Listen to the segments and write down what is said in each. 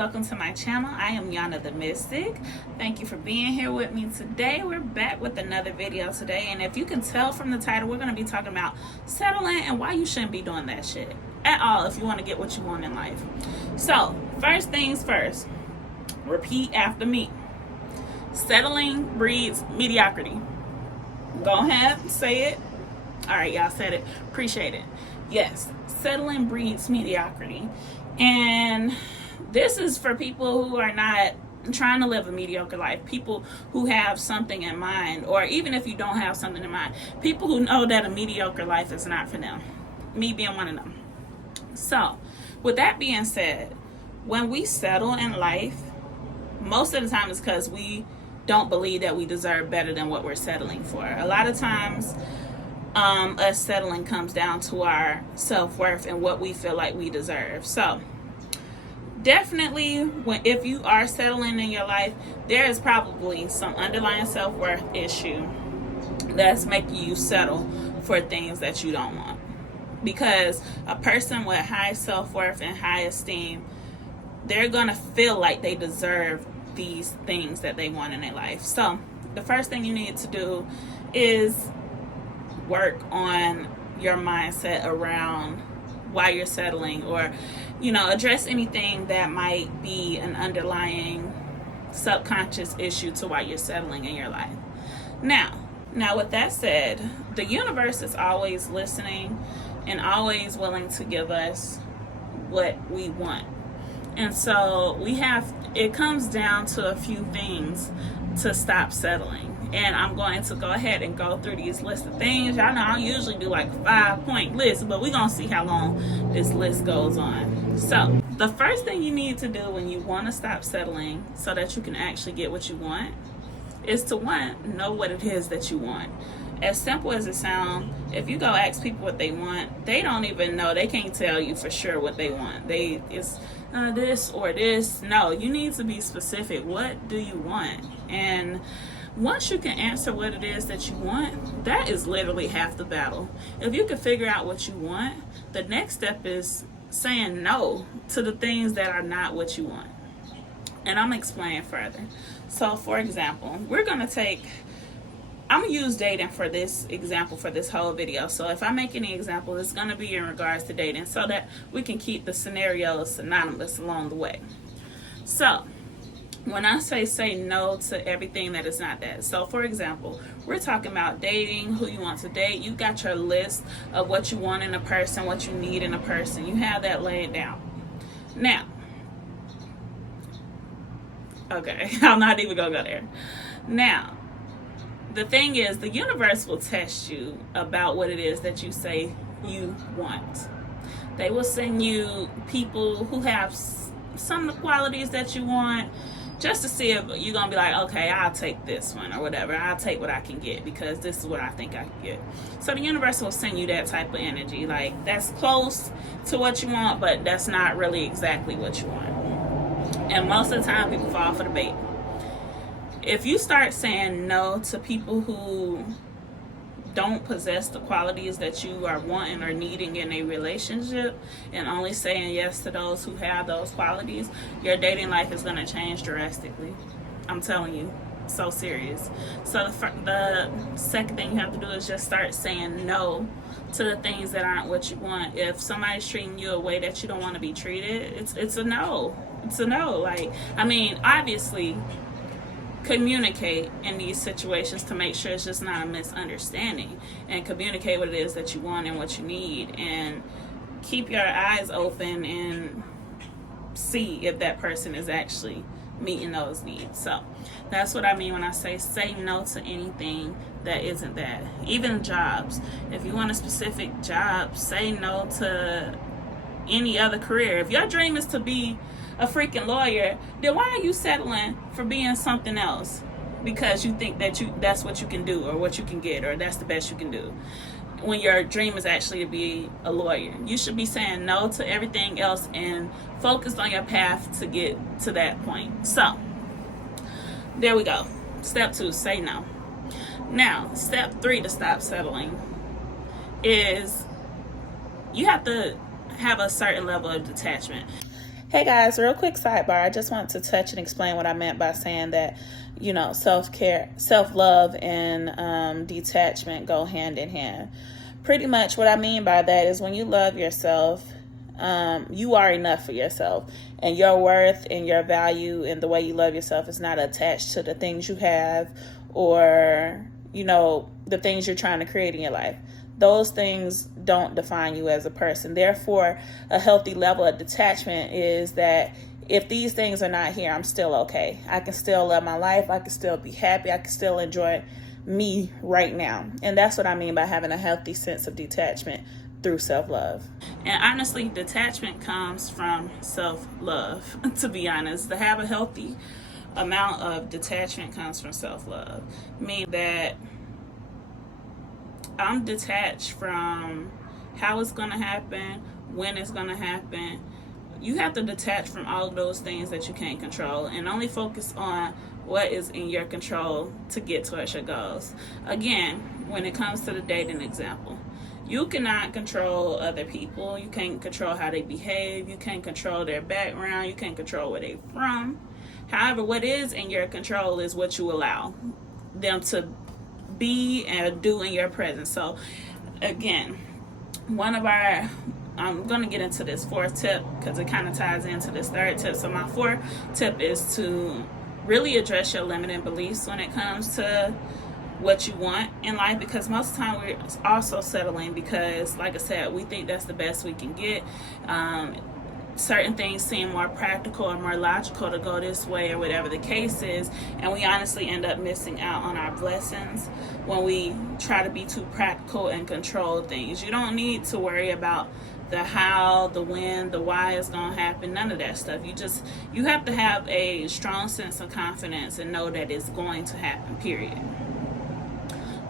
welcome to my channel. I am Yana the Mystic. Thank you for being here with me today. We're back with another video today, and if you can tell from the title, we're going to be talking about settling and why you shouldn't be doing that shit at all if you want to get what you want in life. So, first things first, repeat after me. Settling breeds mediocrity. Go ahead, say it. All right, y'all said it. Appreciate it. Yes, settling breeds mediocrity. And this is for people who are not trying to live a mediocre life, people who have something in mind, or even if you don't have something in mind, people who know that a mediocre life is not for them. Me being one of them. So, with that being said, when we settle in life, most of the time it's because we don't believe that we deserve better than what we're settling for. A lot of times, us settling comes down to our self-worth and what we feel like we deserve. So definitely, if you are settling in your life, there is probably some underlying self-worth issue that's making you settle for things that you don't want. Because a person with high self-worth and high esteem, they're gonna feel like they deserve these things that they want in their life. So the first thing you need to do is work on your mindset around why you're settling, or address anything that might be an underlying subconscious issue to why you're settling in your life. Now with that said, the universe is always listening and always willing to give us what we want. And so it comes down to a few things to stop settling. And I'm going to go ahead and go through these list of things. Y'all know I usually do like a 5-point list, but we're going to see how long this list goes on. So the first thing you need to do when you want to stop settling so that you can actually get what you want is to know what it is that you want. As simple as it sounds, if you go ask people what they want, they don't even know. They can't tell you for sure what they want. It's this or this. No, you need to be specific. What do you want? And once you can answer what it is that you want, that is literally half the battle. If you can figure out what you want, the next step is saying no to the things that are not what you want. And I'm going to explain further. So, for example, I'm going to use dating for this example for this whole video. So if I make any example, it's going to be in regards to dating so that we can keep the scenarios synonymous along the way. So when I say no to everything that is not that. So for example, we're talking about dating, who you want to date. You got your list of what you want in a person, what you need in a person. You have that laid down. Now, okay, I'm not even going to go there. Now, the thing is, the universe will test you about what it is that you say you want. They will send you people who have some of the qualities that you want, just to see if you're going to be like, okay, I'll take this one or whatever. I'll take what I can get because this is what I think I can get. So the universe will send you that type of energy. Like, that's close to what you want, but that's not really exactly what you want. And most of the time, people fall for the bait. If you start saying no to people who don't possess the qualities that you are wanting or needing in a relationship, and only saying yes to those who have those qualities, your dating life is going to change drastically. I'm telling you, so serious. So the second thing you have to do is just start saying no to the things that aren't what you want. If somebody's treating you a way that you don't want to be treated, it's a no. It's a no. Obviously, communicate in these situations to make sure it's just not a misunderstanding, and communicate what it is that you want and what you need, and keep your eyes open and see if that person is actually meeting those needs. So that's what I mean when I say no to anything that isn't that. Even jobs. If you want a specific job, say no to any other career. If your dream is to be a freaking lawyer, then why are you settling for being something else? Because you think that's what you can do, or what you can get, or that's the best you can do, when your dream is actually to be a lawyer. You should be saying no to everything else and focus on your path to get to that point. So there we go. Step 2, say no. Now, step 3 to stop settling is you have to have a certain level of detachment. Hey guys, real quick sidebar. I just want to touch and explain what I meant by saying that, self-care, self-love, and detachment go hand in hand. Pretty much what I mean by that is when you love yourself, you are enough for yourself, and your worth and your value and the way you love yourself is not attached to the things you have or, the things you're trying to create in your life. Those things don't define you as a person. Therefore, a healthy level of detachment is that if these things are not here, I'm still okay. I can still love my life. I can still be happy. I can still enjoy me right now. And that's what I mean by having a healthy sense of detachment through self-love. And honestly, detachment comes from self-love, to be honest. To have a healthy amount of detachment comes from self-love. Meaning that I'm detached from how it's going to happen, when it's going to happen. You have to detach from all of those things that you can't control and only focus on what is in your control to get towards your goals. Again, when it comes to the dating example, you cannot control other people. You can't control how they behave. You can't control their background. You can't control where they're from. However, what is in your control is what you allow them to be and do in your presence. So again, I'm going to get into this fourth tip because it kind of ties into this third tip. So my fourth tip is to really address your limiting beliefs when it comes to what you want in life, because most of the time we're also settling because, like I said, we think that's the best we can get. Certain things seem more practical or more logical to go this way or whatever the case is, and we honestly end up missing out on our blessings when we try to be too practical and control things. You don't need to worry about the how, the when, the why is going to happen, none of that stuff. You have to have a strong sense of confidence and know that it's going to happen, period.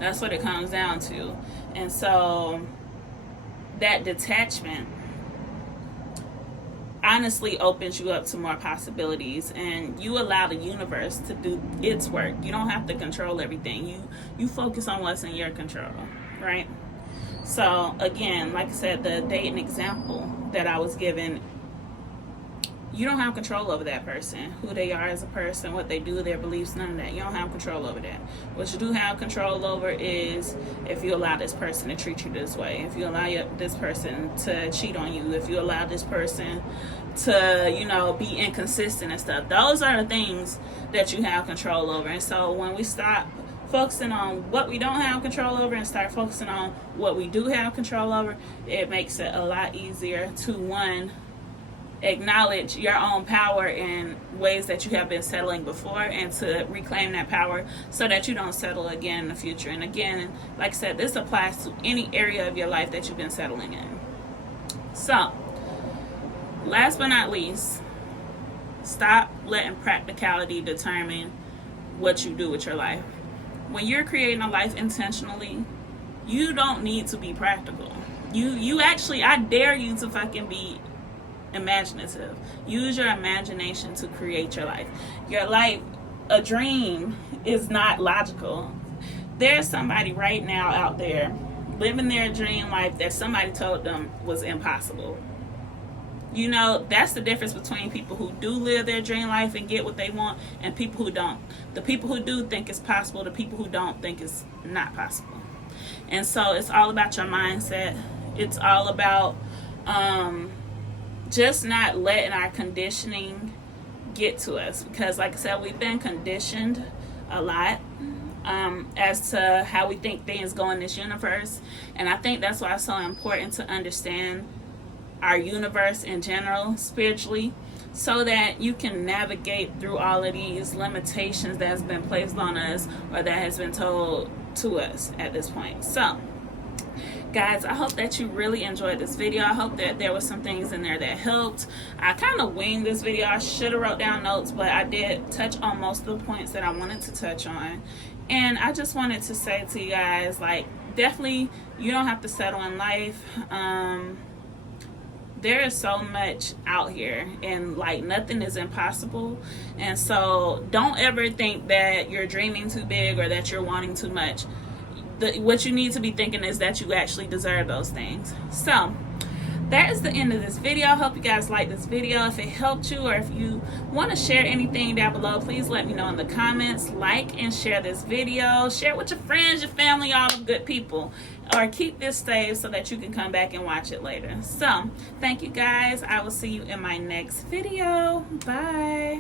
That's what it comes down to. And so that detachment honestly opens you up to more possibilities, and you allow the universe to do its work. You don't have to control everything. You focus on what's in your control, right? So again, like I said, the dating example that I was given, you don't have control over that person, who they are as a person, what they do, their beliefs, none of that. You don't have control over that. What you do have control over is if you allow this person to treat you this way, if you allow this person to cheat on you, if you allow this person to, be inconsistent and stuff. Those are the things that you have control over. And so when we stop focusing on what we don't have control over and start focusing on what we do have control over, it makes it a lot easier to, one, acknowledge your own power in ways that you have been settling before, and to reclaim that power so that you don't settle again in the future. And again, like I said, this applies to any area of your life that you've been settling in. So, last but not least, stop letting practicality determine what you do with your life. When you're creating a life intentionally, you don't need to be practical. You actually, I dare you to fucking be imaginative. Use your imagination to create your life. Your life, a dream, is not logical. There's somebody right now out there living their dream life that somebody told them was impossible. That's the difference between people who do live their dream life and get what they want and people who don't. The people who do think it's possible, the people who don't think it's not possible. And so it's all about your mindset. It's all about just not letting our conditioning get to us, because like I said, we've been conditioned a lot as to how we think things go in this universe. And I think that's why it's so important to understand our universe in general spiritually, so that you can navigate through all of these limitations that has been placed on us or that has been told to us at this point. So guys, I hope that you really enjoyed this video. I hope that there were some things in there that helped. I kind of winged this video. I should have wrote down notes, but I did touch on most of the points that I wanted to touch on. And I just wanted to say to you guys, definitely, you don't have to settle in life. There is so much out here, and nothing is impossible. And so don't ever think that you're dreaming too big or that you're wanting too much. What you need to be thinking is that you actually deserve those things. So that is the end of this video. I hope you guys liked this video. If it helped you, or if you want to share anything down below, please let me know in the comments. Like and share this video. Share it with your friends, your family, all the good people. Or keep this saved so that you can come back and watch it later. So, thank you guys. I will see you in my next video. Bye.